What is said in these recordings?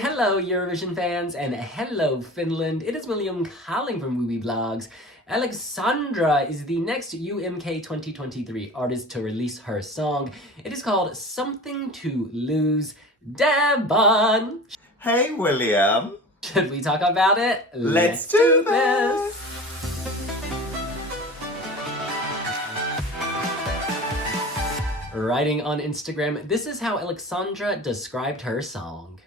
Hello Eurovision fans, and hello Finland. It is William calling from Wiwibloggs. Lxandra is the next UMK 2023 artist to release her song. It is called Something to Lose. Devon! Hey William! Should we talk about it? Let's do this! Writing on Instagram, this is how Lxandra described her song.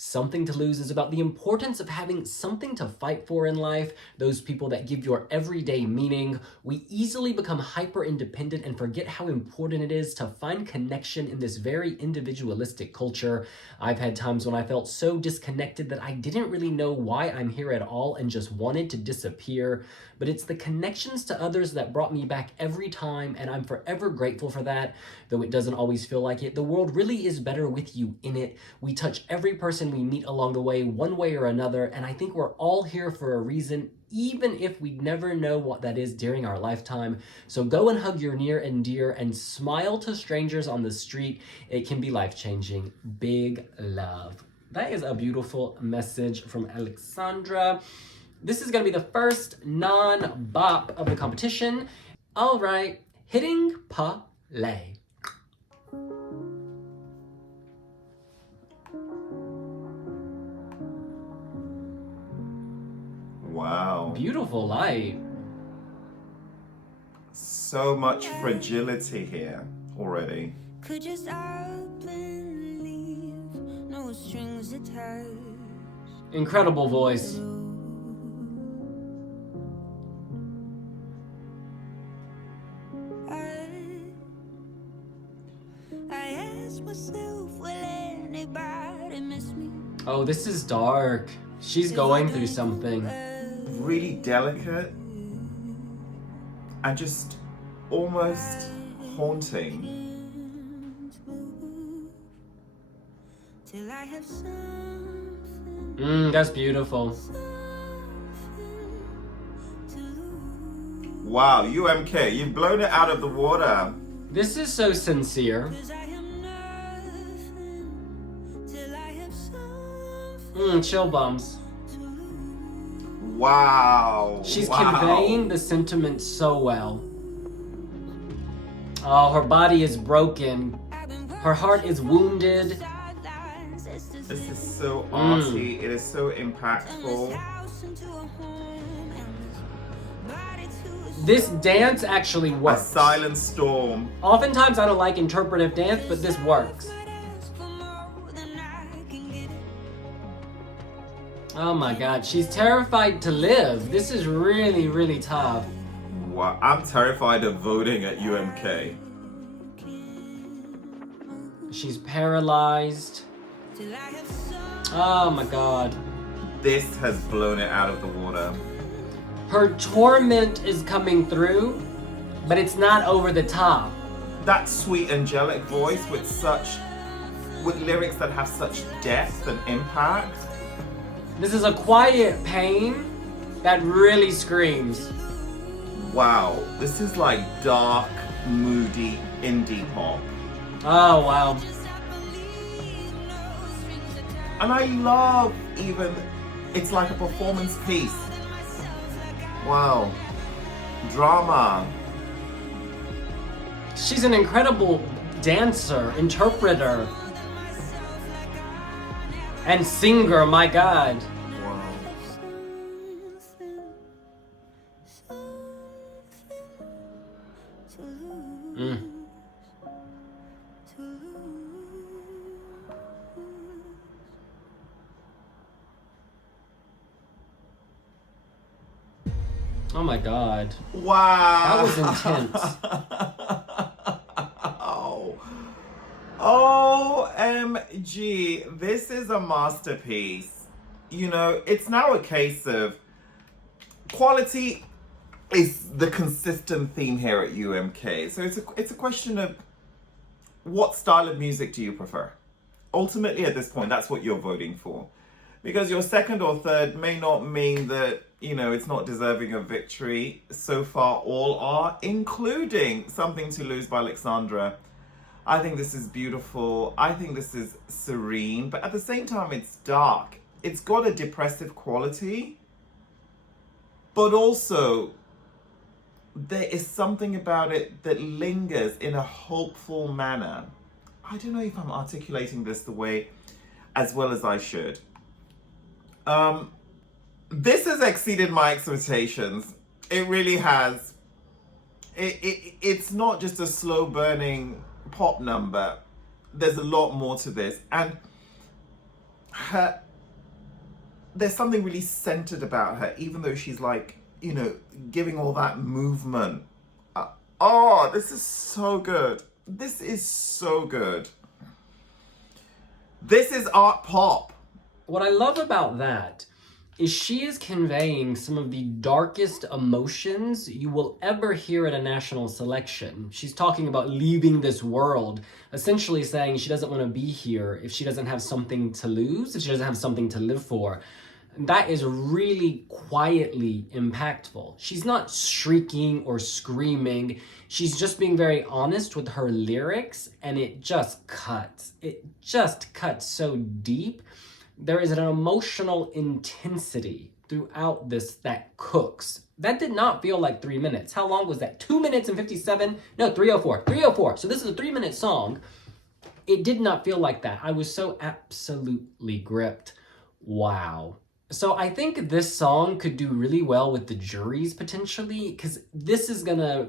Something to Lose is about the importance of having something to fight for in life, those people that give your everyday meaning. We easily become hyper-independent and forget how important it is to find connection in this very individualistic culture. I've had times when I felt so disconnected that I didn't really know why I'm here at all and just wanted to disappear. But it's the connections to others that brought me back every time, and I'm forever grateful for that. Though it doesn't always feel like it, the world really is better with you in it. We touch every person we meet along the way, one way or another, and I think we're all here for a reason, even if we never know what that is during our lifetime. So go and hug your near and dear and smile to strangers on the street. It can be life-changing. Big love. That is a beautiful message from Lxandra. This is going to be the first non-bop of the competition. All right, hitting play. Wow. Beautiful light. So much fragility here already. Could just up and leave, no strings attached. Incredible voice. I ask myself, will anybody miss me? Oh, this is dark. She's going through something. Really delicate and just almost haunting. Till I have something, That's beautiful. to lose. Wow, UMK, you've blown it out of the water. This is so sincere. 'Cause I am nothing till I have something Chill bumps. to lose. Wow. She's wow. conveying the sentiment so well. Oh, her body is broken. Her heart is wounded. This is so arty, it is so impactful. This dance actually A works. silent storm. Oftentimes I don't like interpretive dance, but this works. Oh my god, she's terrified to live. This is really, really tough. Wow, I'm terrified of voting at UMK. She's paralyzed. Oh my god. This has blown it out of the water. Her torment is coming through, but it's not over the top. That sweet angelic voice with lyrics that have such depth and impact. This is a quiet pain that really screams. Wow, this is like dark, moody indie pop. Oh wow. And I love it's like a performance piece. Wow. Drama. She's an incredible dancer, interpreter, and singer, my god. Wow. Oh my god. Wow. That was intense. OMG, this is a masterpiece. You know, it's now a case of quality is the consistent theme here at UMK. So it's a question of what style of music do you prefer? Ultimately, at this point, that's what you're voting for. Because your second or third may not mean that, you know, it's not deserving of victory. So far, all are, including Something to Lose by Lxandra. I think this is beautiful. I think this is serene, but at the same time, it's dark. It's got a depressive quality, but also there is something about it that lingers in a hopeful manner. I don't know if I'm articulating this the way as well as I should. This has exceeded my expectations. It really has. It's not just a slow burning pop number. There's a lot more to this, and there's something really centered about her, even though she's like, you know, giving all that movement. Oh, this is so good. This is so good. This is art pop. What I love about that is she is conveying some of the darkest emotions you will ever hear at a national selection. She's talking about leaving this world, essentially saying she doesn't want to be here if she doesn't have something to lose, if she doesn't have something to live for. That is really quietly impactful. She's not shrieking or screaming. She's just being very honest with her lyrics, and it just cuts. It just cuts so deep. There is an emotional intensity throughout this that cooks. That did not feel like 3 minutes. How long was that? 2 minutes and 57? No, 3:04. 3:04. So this is a 3-minute song. It did not feel like that. I was so absolutely gripped. Wow. So I think this song could do really well with the juries potentially, because this is gonna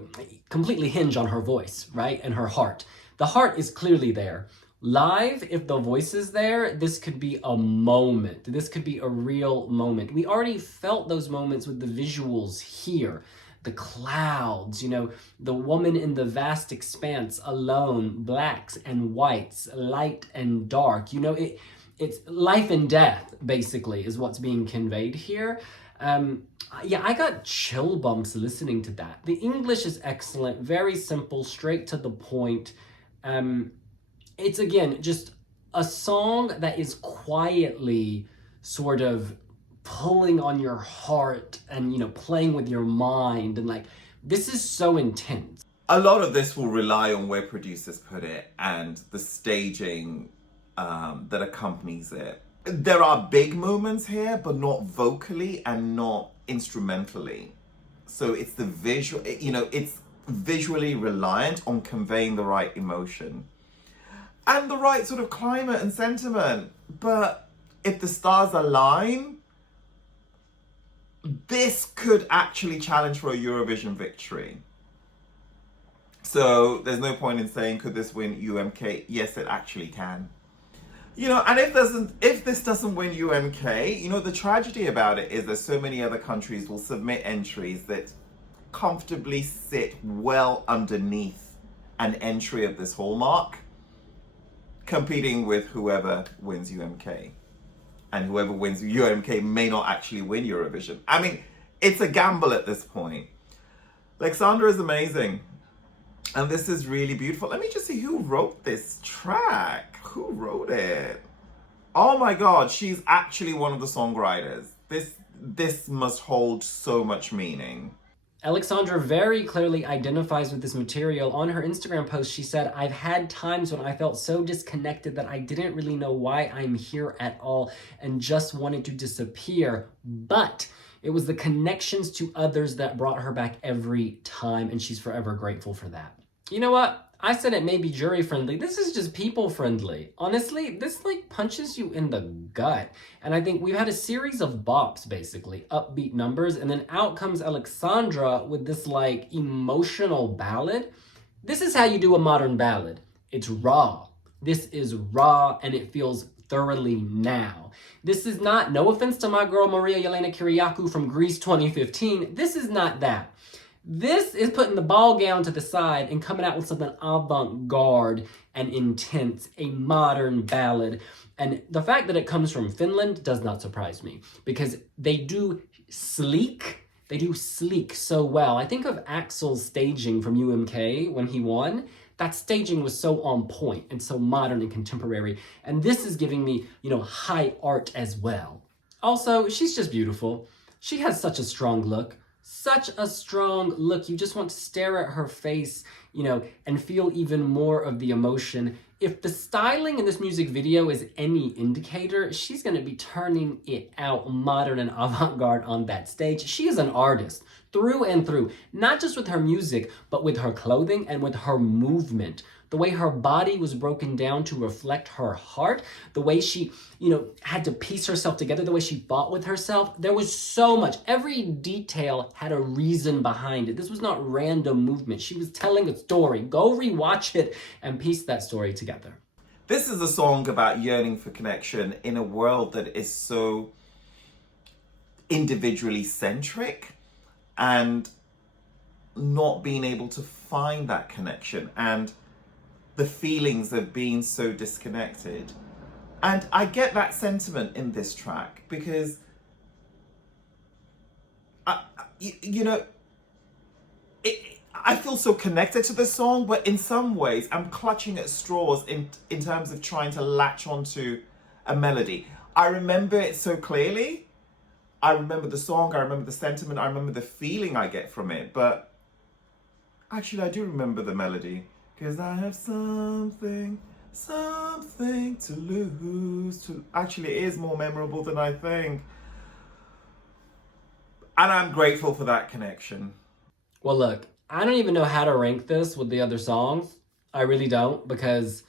completely hinge on her voice, right? And her heart. The heart is clearly there. Live, if the voice is there, this could be a moment. This could be a real moment. We already felt those moments with the visuals here. The clouds, you know, the woman in the vast expanse alone, blacks and whites, light and dark. You know, it's life and death, basically, is what's being conveyed here. Yeah, I got chill bumps listening to that. The English is excellent, very simple, straight to the point. It's, again, just a song that is quietly sort of pulling on your heart and, you know, playing with your mind. And, like, this is so intense. A lot of this will rely on where producers put it and the staging that accompanies it. There are big moments here, but not vocally and not instrumentally. So it's the visual, you know, it's visually reliant on conveying the right emotion and the right sort of climate and sentiment. But if the stars align, this could actually challenge for a Eurovision victory. So there's no point in saying, could this win UMK? Yes, it actually can. You know, and if this doesn't win UMK, you know, the tragedy about it is that so many other countries will submit entries that comfortably sit well underneath an entry of this hallmark, competing with whoever wins UMK. And whoever wins UMK may not actually win Eurovision. I mean, it's a gamble at this point. Lxandra is amazing. And this is really beautiful. Let me just see who wrote this track. Who wrote it? Oh my God, she's actually one of the songwriters. This must hold so much meaning. Lxandra very clearly identifies with this material. On her Instagram post, she said, "I've had times when I felt so disconnected that I didn't really know why I'm here at all and just wanted to disappear. But it was the connections to others that brought her back every time, and she's forever grateful for that." You know what? I said it may be jury friendly. This is just people friendly. Honestly, this like punches you in the gut. And I think we've had a series of bops, basically, upbeat numbers, and then out comes Lxandra with this like emotional ballad. This is how you do a modern ballad. It's raw. This is raw, and it feels thoroughly now. This is not, no offense to my girl Maria Yelena Kyriakou from Greece 2015, this is not that. This is putting the ball gown to the side and coming out with something avant-garde and intense, a modern ballad. And the fact that it comes from Finland does not surprise me, because they do sleek so well. I think of Axel's staging from UMK when he won. That staging was so on point and so modern and contemporary. And this is giving me, you know, high art as well. Also, she's just beautiful. She has such a strong look. Such a strong look. You just want to stare at her face, you know, and feel even more of the emotion. If the styling in this music video is any indicator, she's going to be turning it out modern and avant-garde on that stage. She is an artist through and through, not just with her music, but with her clothing and with her movement. The way her body was broken down to reflect her heart, the way she, you know, had to piece herself together, the way she fought with herself. There was so much. Every detail had a reason behind it. This was not random movement. She was telling a story. Go rewatch it and piece that story together. This is a song about yearning for connection in a world that is so individually centric and not being able to find that connection and the feelings of being so disconnected. And I get that sentiment in this track because I feel so connected to the song, but in some ways I'm clutching at straws in terms of trying to latch onto a melody. I remember it so clearly. I remember the song, I remember the sentiment, I remember the feeling I get from it, but actually I do remember the melody. Because I have something to lose. Actually, it is more memorable than I think. And I'm grateful for that connection. Well, look, I don't even know how to rank this with the other songs. I really don't, because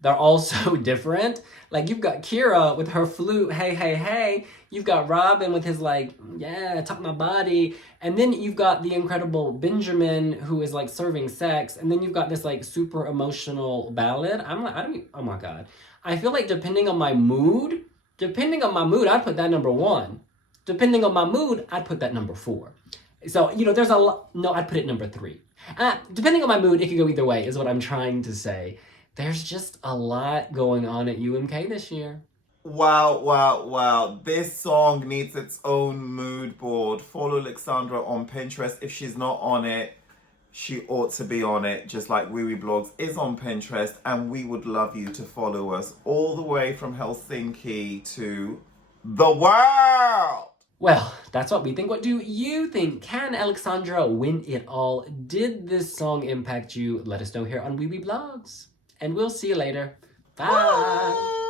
they're all so different. Like, you've got Kira with her flute, hey, hey, hey. You've got Robin with his, like, yeah, talk my body. And then you've got the incredible Benjamin, who is, like, serving sex. And then you've got this, like, super emotional ballad. Oh my God. I feel like depending on my mood, I'd put that number 1. Depending on my mood, I'd put that number 4. So, you know, there's a lot. No, I'd put it number 3. Depending on my mood, it could go either way, is what I'm trying to say. There's just a lot going on at UMK this year. Wow. This song needs its own mood board. Follow Lxandra on Pinterest. If she's not on it, she ought to be on it, just like Wiwibloggs is on Pinterest. And we would love you to follow us all the way from Helsinki to the world. Well, that's what we think. What do you think? Can Lxandra win it all? Did this song impact you? Let us know here on Wiwibloggs. And we'll see you later. Bye.